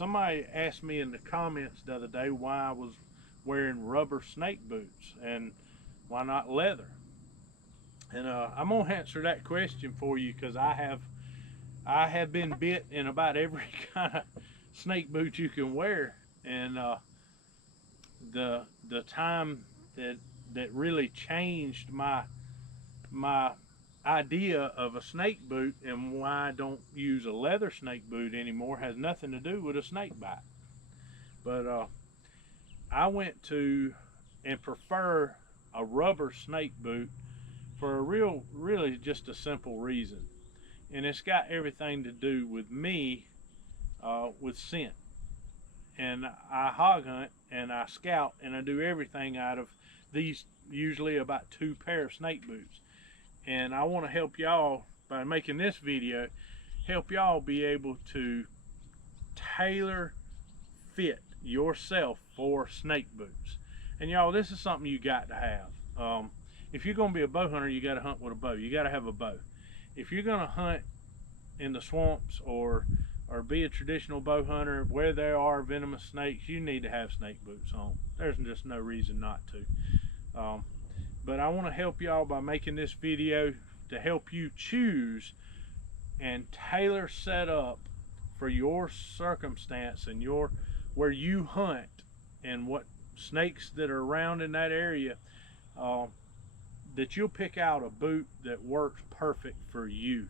somebody asked me in the comments the other day why I was wearing rubber snake boots and why not leather. And I'm gonna answer that question for you, because I have been bit in about every kind of snake boot you can wear. And the time that really changed my idea of a snake boot and why I don't use a leather snake boot anymore has nothing to do with a snake bite. But I went to and prefer a rubber snake boot for a really just a simple reason. And it's got everything to do with me, with scent. And I hog hunt and I scout and I do everything out of these, usually about 2 pair of snake boots. And I want to help y'all, by making this video, help y'all be able to tailor fit yourself for snake boots. And y'all, this is something you got to have. If you're going to be a bow hunter, you got to hunt with a bow. You got to have a bow. If you're going to hunt in the swamps or be a traditional bow hunter where there are venomous snakes, you need to have snake boots on. There's just no reason not to. But I want to help y'all by making this video to help you choose and tailor set up for your circumstance and where you hunt and what snakes that are around in that area, that you'll pick out a boot that works perfect for you.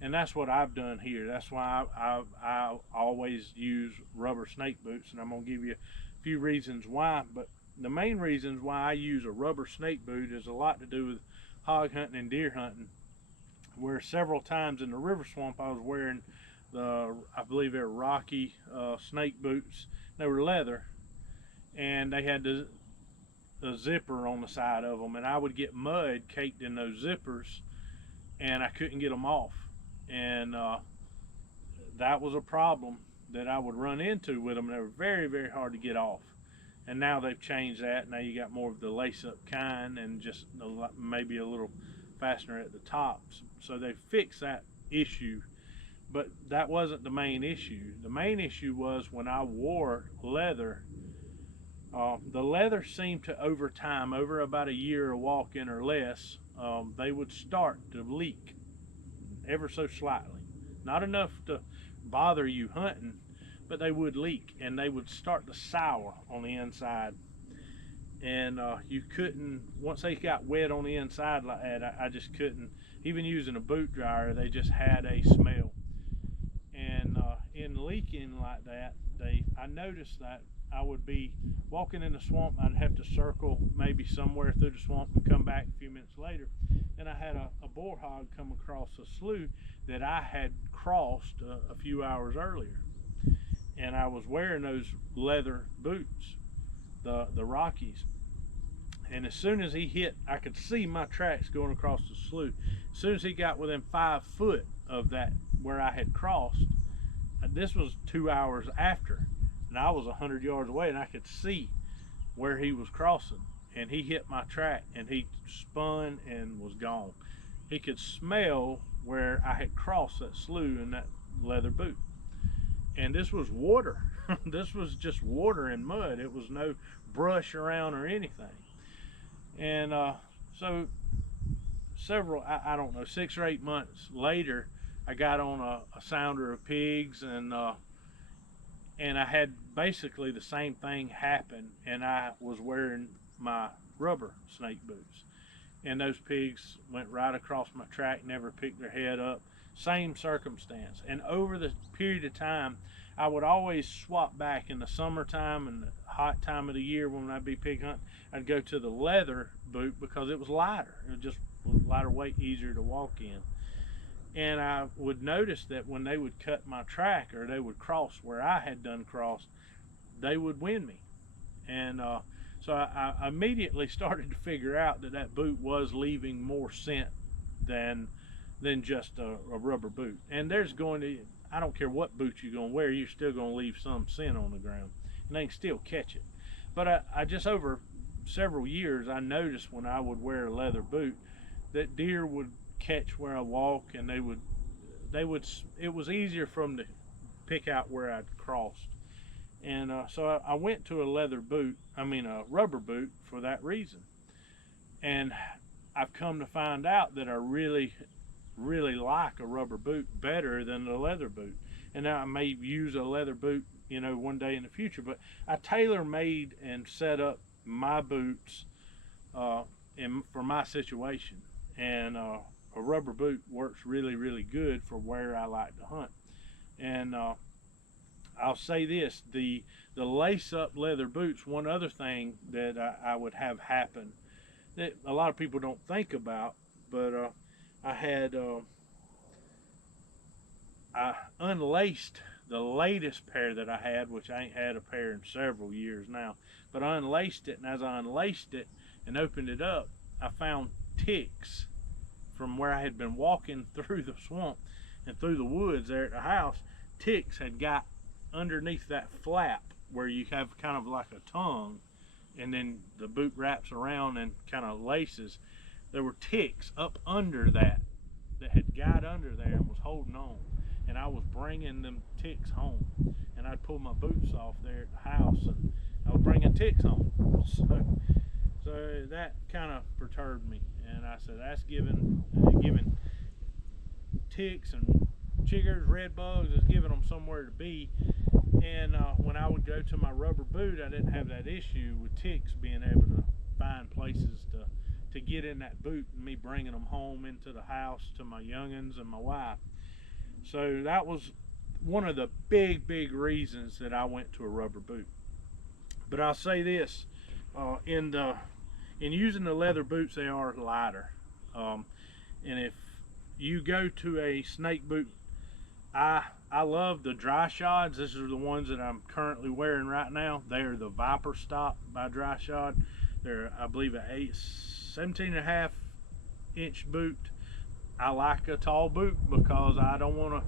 And that's what I've done here. That's why I always use rubber snake boots, and I'm going to give you a few reasons why. But the main reasons why I use a rubber snake boot is a lot to do with hog hunting and deer hunting, where several times in the river swamp I was wearing I believe they're Rocky snake boots. They were leather, and they had the zipper on the side of them, and I would get mud caked in those zippers and I couldn't get them off. And that was a problem that I would run into with them. They were very, very hard to get off. And now they've changed that. Now you got more of the lace-up kind and just maybe a little fastener at the tops. So they fixed that issue. But that wasn't the main issue. The main issue was when I wore leather, the leather seemed to, over time, over about a year of walking or less, they would start to leak ever so slightly. Not enough to bother you hunting, but they would leak and they would start to sour on the inside. And you couldn't, once they got wet on the inside like that, I just couldn't, even using a boot dryer, they just had a smell. And in leaking like that, I noticed that I would be walking in the swamp, I'd have to circle maybe somewhere through the swamp and come back a few minutes later, and I had a boar hog come across a slough that I had crossed a few hours earlier. And I was wearing those leather boots, the Rockies. And as soon as he hit, I could see my tracks going across the slough. As soon as he got within 5 foot of that where I had crossed, this was 2 hours after, and I was 100 yards away, and I could see where he was crossing. And he hit my track, and he spun and was gone. He could smell where I had crossed that slough in that leather boot. And this was water. This was just water and mud. It was no brush around or anything. And so several, I don't know, 6 or 8 months later, I got on a sounder of pigs, and I had basically the same thing happen, and I was wearing my rubber snake boots. And those pigs went right across my track, never picked their head up. Same circumstance. And over the period of time, I would always swap back in the summertime and the hot time of the year when I'd be pig hunting. I'd go to the leather boot because it was lighter. It just was lighter weight, easier to walk in. And I would notice that when they would cut my track or they would cross where I had done crossed, they would win me. And so I immediately started to figure out that that boot was leaving more scent than just a rubber boot. And there's going to, I don't care what boot you're going to wear, you're still going to leave some scent on the ground, and they can still catch it. But I just, over several years, I noticed when I would wear a leather boot that deer would catch where I walk, and they would, it was easier for them to pick out where I'd crossed. And so I went to a a rubber boot for that reason. And I've come to find out that I really, really like a rubber boot better than a leather boot. And now I may use a leather boot, one day in the future, but I tailor-made and set up my boots for my situation. And a rubber boot works really, really good for where I like to hunt. And I'll say this, the lace-up leather boots, one other thing that I would have happen that a lot of people don't think about, but I unlaced the latest pair that I had, which I ain't had a pair in several years now, but I unlaced it, and as I unlaced it and opened it up, I found ticks from where I had been walking through the swamp and through the woods there at the house. Ticks had got underneath that flap where you have kind of like a tongue, and then the boot wraps around and kind of laces. There were ticks up under that had got under there and was holding on, and I was bringing them ticks home, and I'd pull my boots off there at the house and I was bringing ticks home. So that kind of perturbed me, and I said, that's giving ticks and chiggers, red bugs, is giving them somewhere to be. And when I would go to my rubber boot, I didn't have that issue with ticks being able to find places to get in that boot, and me bringing them home into the house to my youngins and my wife. So that was one of the big reasons that I went to a rubber boot. But I'll say this, in using the leather boots, they are lighter. And if you go to a snake boot, I love the dry shods. This is the ones that I'm currently wearing right now. They are the Viper Stop by Dry Shod. They're, I believe, a 17.5 inch boot. I like a tall boot because I don't want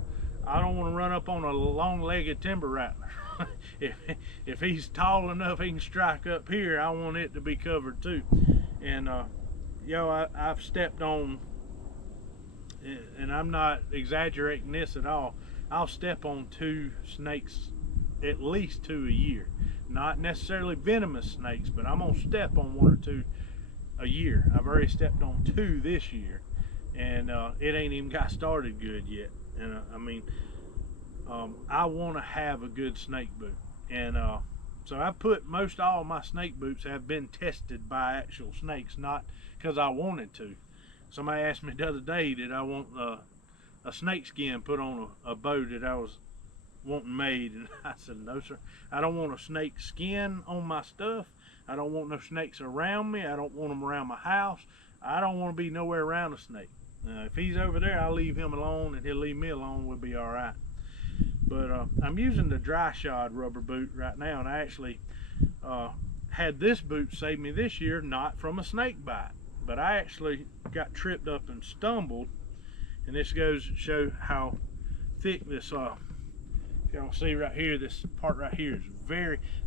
to run up on a long-legged timber rattler. if he's tall enough he can strike up here, I want it to be covered too. And I've stepped on, and I'm not exaggerating this at all, I'll step on 2 snakes, at least 2 a year. Not necessarily venomous snakes, but I'm gonna step on 1 or 2 a year. I've already stepped on 2 this year, and it ain't even got started good yet. And I want to have a good snake boot, and so I put most all of my snake boots have been tested by actual snakes, not because I wanted to. Somebody asked me the other day, did I want a snake skin put on a bow that I was wanting made, and I said, no sir, I don't want a snake skin on my stuff. I don't want no snakes around me. I don't want them around my house. I don't want to be nowhere around a snake. If he's over there, I'll leave him alone, and he'll leave me alone. We'll be all right. But I'm using the Dry Shod rubber boot right now, and I actually had this boot save me this year, not from a snake bite, but I actually got tripped up and stumbled, and this goes to show how thick this y'all see right here, this part right here is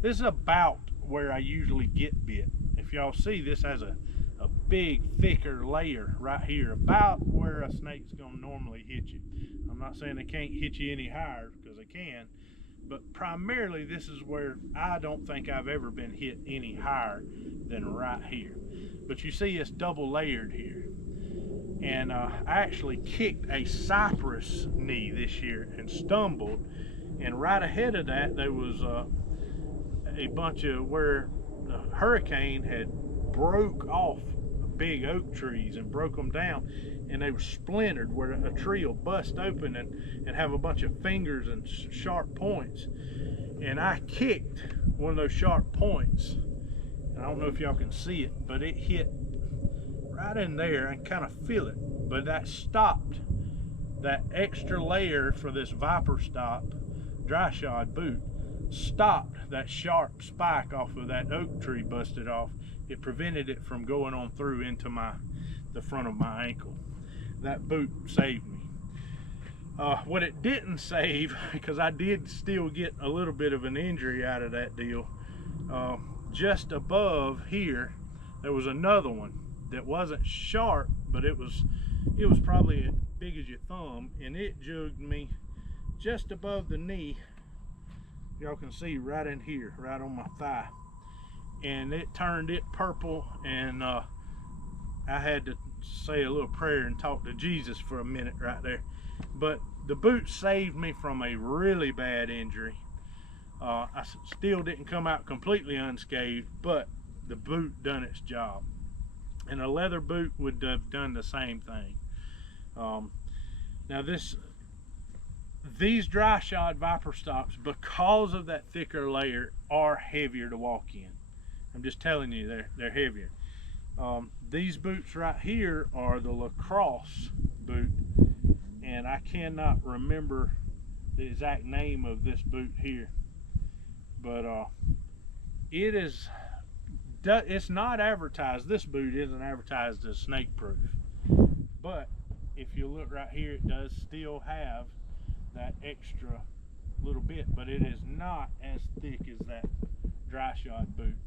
this is about where I usually get bit. If y'all see, this has a big thicker layer right here, about where a snake's gonna normally hit you. I'm not saying they can't hit you any higher, because they can, but primarily this is where I don't think I've ever been hit any higher than right here. But you see it's double layered here, and I actually kicked a cypress knee this year and stumbled, and right ahead of that there was a bunch of where the hurricane had broke off big oak trees and broke them down, and they were splintered where a tree will bust open and have a bunch of fingers and sharp points, and I kicked one of those sharp points, and I don't know if y'all can see it, but it hit right in there and kind of feel it, but that stopped that extra layer for this Viper Stop Dry Shod boot, stopped that sharp spike off of that oak tree busted off. It prevented it from going on through into the front of my ankle. That boot saved me. What it didn't save, because I did still get a little bit of an injury out of that deal, just above here there was another one that wasn't sharp, but it was probably as big as your thumb, and it jugged me just above the knee, y'all can see right in here, right on my thigh, and it turned it purple, and I had to say a little prayer and talk to Jesus for a minute right there. But the boot saved me from a really bad injury. I still didn't come out completely unscathed, but the boot done its job, and a leather boot would have done the same thing. Now these dry shod Viper stocks, because of that thicker layer, are heavier to walk in. I'm just telling you, they're heavier. These boots right here are the lacrosse boot, and I cannot remember the exact name of this boot here, but it's not advertised. This boot isn't advertised as snake proof, but if you look right here, it does still have that extra little bit, but it is not as thick as that dry shod boot.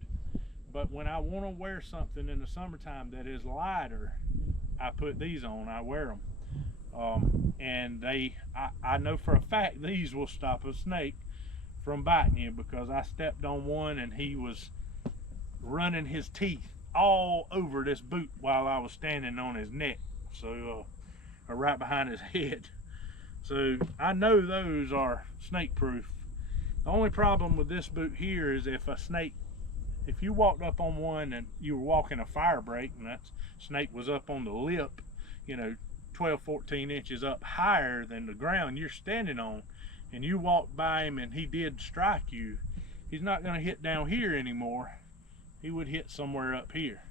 But when I want to wear something in the summertime that is lighter, I put these on. I wear them, and I know for a fact these will stop a snake from biting you, because I stepped on one and he was running his teeth all over this boot while I was standing on his neck, so right behind his head. So I know those are snake proof. The only problem with this boot here is if you walked up on one and you were walking a fire break and that snake was up on the lip, 12-14 inches up higher than the ground you're standing on, and you walked by him and he did strike you, he's not going to hit down here anymore. He would hit somewhere up here.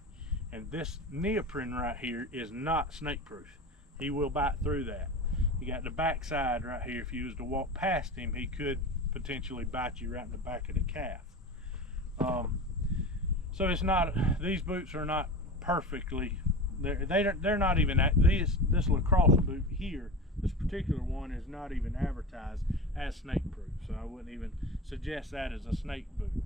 And this neoprene right here is not snake proof. He will bite through that. You got the back side right here. If you was to walk past him, he could potentially bite you right in the back of the calf. So it's not, these boots are not perfectly, they're not even, this lacrosse boot here, this particular one, is not even advertised as snake proof, so I wouldn't even suggest that as a snake boot.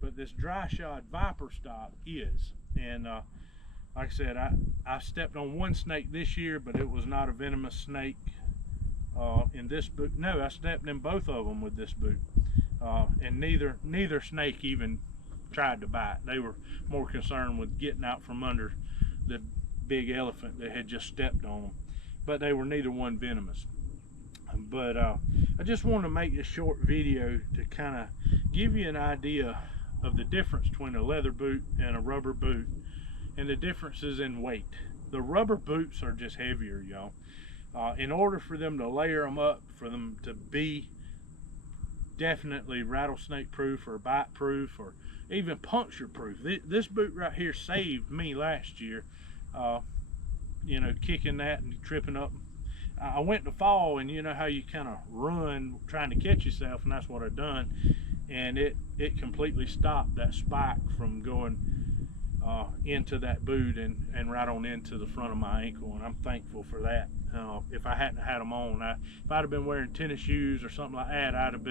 But this dry shod Viper stock is, and like I said, I stepped on one snake this year, but it was not a venomous snake in this boot. No, I stepped in both of them with this boot, and neither snake even tried to bite. They were more concerned with getting out from under the big elephant that had just stepped on them, but they were neither one venomous. But I just wanted to make this short video to kind of give you an idea of the difference between a leather boot and a rubber boot, and the differences in weight. The rubber boots are just heavier, y'all. In order for them to layer them up, for them to be definitely rattlesnake proof or bite proof or even puncture proof, this boot right here saved me last year, kicking that and tripping up. I went to fall, and you know how you kind of run trying to catch yourself, and that's what I done, and it completely stopped that spike from going into that boot and right on into the front of my ankle, and I'm thankful for that. If I hadn't had them on, if I'd have been wearing tennis shoes or something like that, I'd have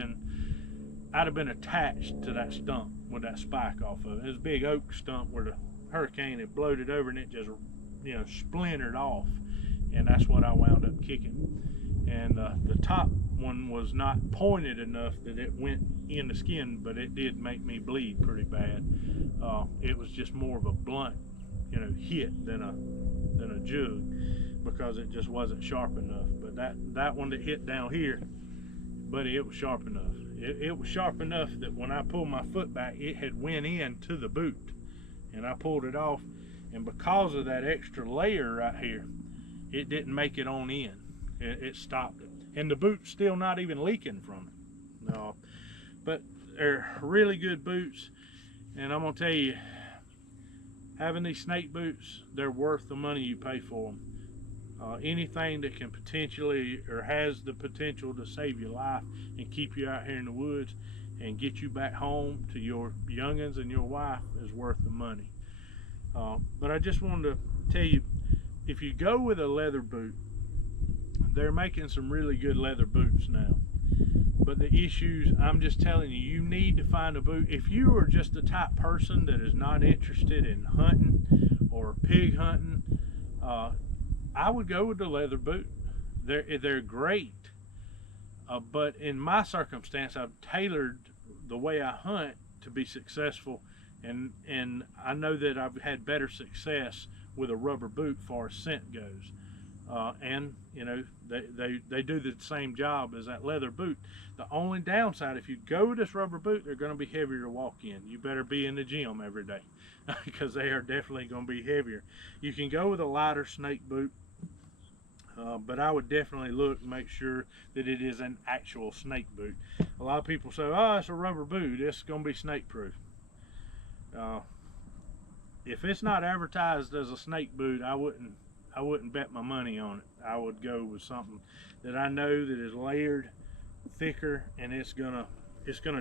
been attached to that stump with that spike off of it. It was a big oak stump where the hurricane had blowed it over, and it just splintered off, and that's what I wound up kicking. And the top one was not pointed enough that it went in the skin, but it did make me bleed pretty bad. It was just more of a blunt hit than a jug, because it just wasn't sharp enough. But that one that hit down here, buddy, it was sharp enough. It was sharp enough that when I pulled my foot back, it had went into the boot, and I pulled it off, and because of that extra layer right here, it didn't make it on in. It stopped it, and the boot's still not even leaking from it. No, but they're really good boots, and I'm gonna tell you, having these snake boots, they're worth the money you pay for them. Anything that can potentially, or has the potential to save your life and keep you out here in the woods and get you back home to your youngins and your wife, is worth the money. But I just wanted to tell you, if you go with a leather boot, they're making some really good leather boots now. But the issues, I'm just telling you, you need to find a boot. If you are just the type person that is not interested in hunting or pig hunting, I would go with the leather boot. They're great, but in my circumstance, I've tailored the way I hunt to be successful, and I know that I've had better success with a rubber boot as far as scent goes. And you know, they do the same job as that leather boot. The only downside, if you go with this rubber boot, they're going to be heavier to walk in. You better be in the gym every day because they are definitely going to be heavier. You can go with a lighter snake boot, but I would definitely look and make sure that it is an actual snake boot. A lot of people say, oh, it's a rubber boot, it's going to be snake proof. If it's not advertised as a snake boot, I wouldn't bet my money on it. I would go with something that I know that is layered, thicker, and it's gonna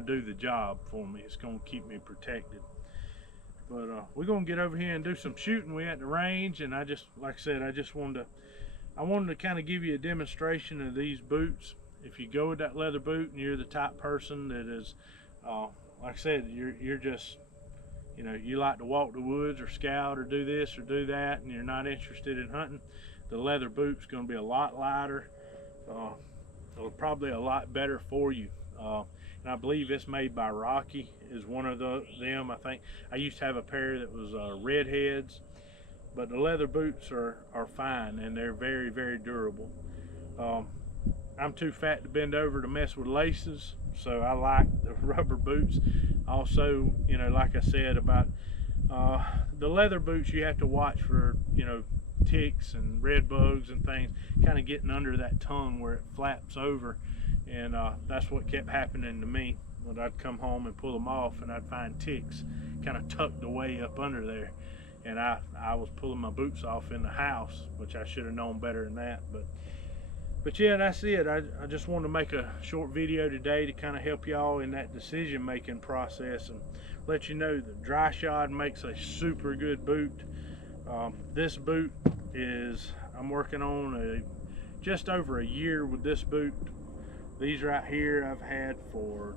do the job for me. It's gonna keep me protected. But we're gonna get over here and do some shooting. We're at the range, and I just, like I said, I wanted to kind of give you a demonstration of these boots. If you go with that leather boot and you're the type person that is, like I said, you're just, you know, you like to walk the woods or scout or do this or do that, and you're not interested in hunting, the leather boot's going to be a lot lighter, probably a lot better for you. And I believe it's made by Rocky, is one of them. I think I used to have a pair that was redheads, but the leather boots are fine, and they're very, very durable. I'm too fat to bend over to mess with laces, so I like the rubber boots. Also, you know, like I said about the leather boots, you have to watch for, you know, ticks and red bugs and things kind of getting under that tongue where it flaps over, and that's what kept happening to me. When I'd come home and pull them off, and I'd find ticks kind of tucked away up under there, and I was pulling my boots off in the house, which I should have known better than that. But yeah, that's it. I just wanted to make a short video today to kind of help y'all in that decision making process and let you know that dry shod makes a super good boot. This boot is, I'm working on just over a year with this boot. These right here I've had for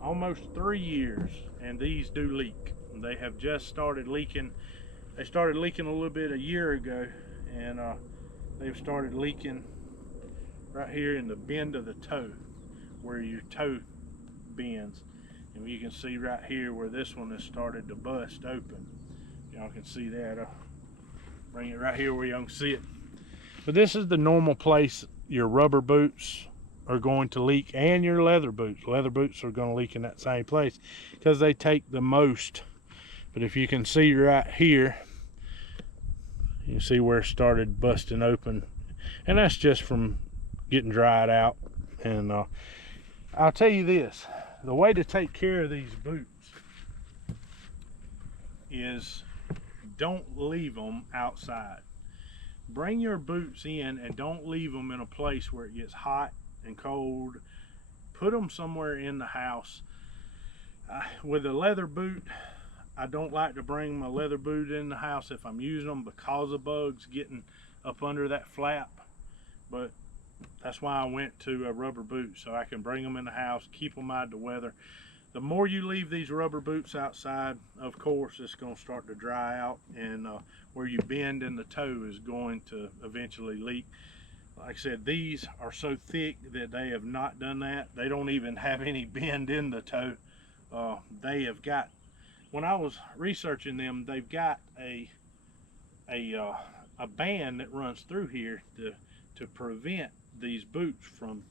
almost 3 years, and these do leak. They have just started leaking. They started leaking a little bit a year ago, and they've started leaking right here in the bend of the toe, where your toe bends. And you can see right here where this one has started to bust open. Y'all can see that. I'll bring it right here where y'all can see it. But this is the normal place your rubber boots are going to leak, and your leather boots. Leather boots are going to leak in that same place because they take the most. But if you can see right here, you can see where it started busting open, and that's just from getting dried out. And I'll tell you this, the way to take care of these boots is don't leave them outside. Bring your boots in and don't leave them in a place where it gets hot and cold. Put them somewhere in the house. With a leather boot, I don't like to bring my leather boot in the house if I'm using them because of bugs getting up under that flap. But that's why I went to a rubber boot, so I can bring them in the house, keep them out of the weather. The more you leave these rubber boots outside, of course, it's going to start to dry out, and where you bend in the toe is going to eventually leak. Like I said, these are so thick that they have not done that. They don't even have any bend in the toe. They have got, when I was researching them, they've got a band that runs through here to prevent these boots from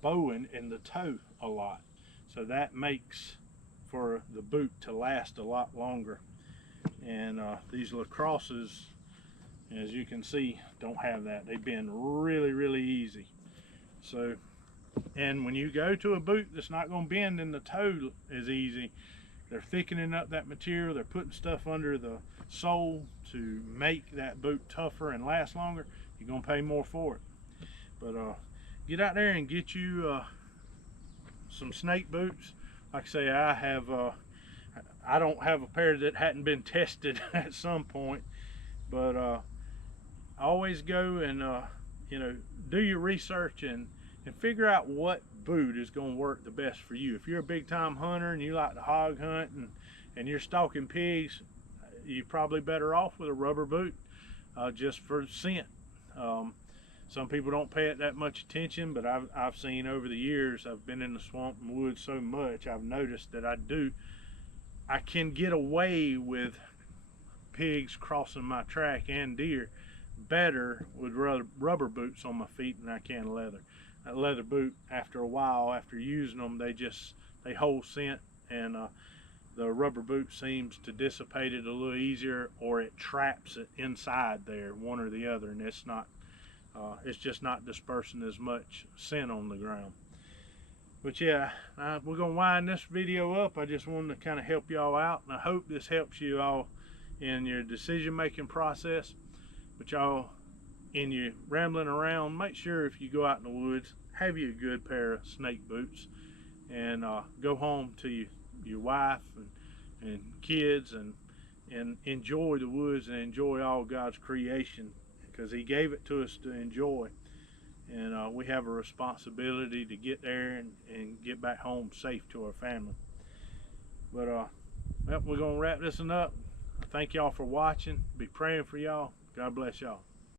bowing in the toe a lot. So that makes for the boot to last a lot longer. And these lacrosses, as you can see, don't have that. They bend really, really easy. So, and when you go to a boot that's not going to bend in the toe as easy, they're thickening up that material. They're putting stuff under the sole to make that boot tougher and last longer. You're going to pay more for it. But get out there and get you some snake boots. Like I say, I don't have a pair that hadn't been tested at some point, but always go and you know, do your research and figure out what boot is going to work the best for you. If you're a big time hunter and you like to hog hunt and you're stalking pigs, you're probably better off with a rubber boot just for scent. Some people don't pay it that much attention, but I've seen over the years, I've been in the swamp and woods so much, I've noticed that I can get away with pigs crossing my track and deer better with rubber boots on my feet than I can leather. That leather boot, after a while, after using them, they hold scent, and the rubber boot seems to dissipate it a little easier, or it traps it inside there, one or the other, and it's just not dispersing as much scent on the ground. But yeah, we're gonna wind this video up. I just wanted to kind of help y'all out, and I hope this helps you all in your decision-making process. But y'all, in your rambling around, make sure if you go out in the woods, have you a good pair of snake boots, and go home to your wife and kids, and enjoy the woods and enjoy all God's creation, because He gave it to us to enjoy. And we have a responsibility to get there and get back home safe to our family. But well, we're gonna wrap this one up. Thank y'all for watching. Be praying for y'all. God bless y'all.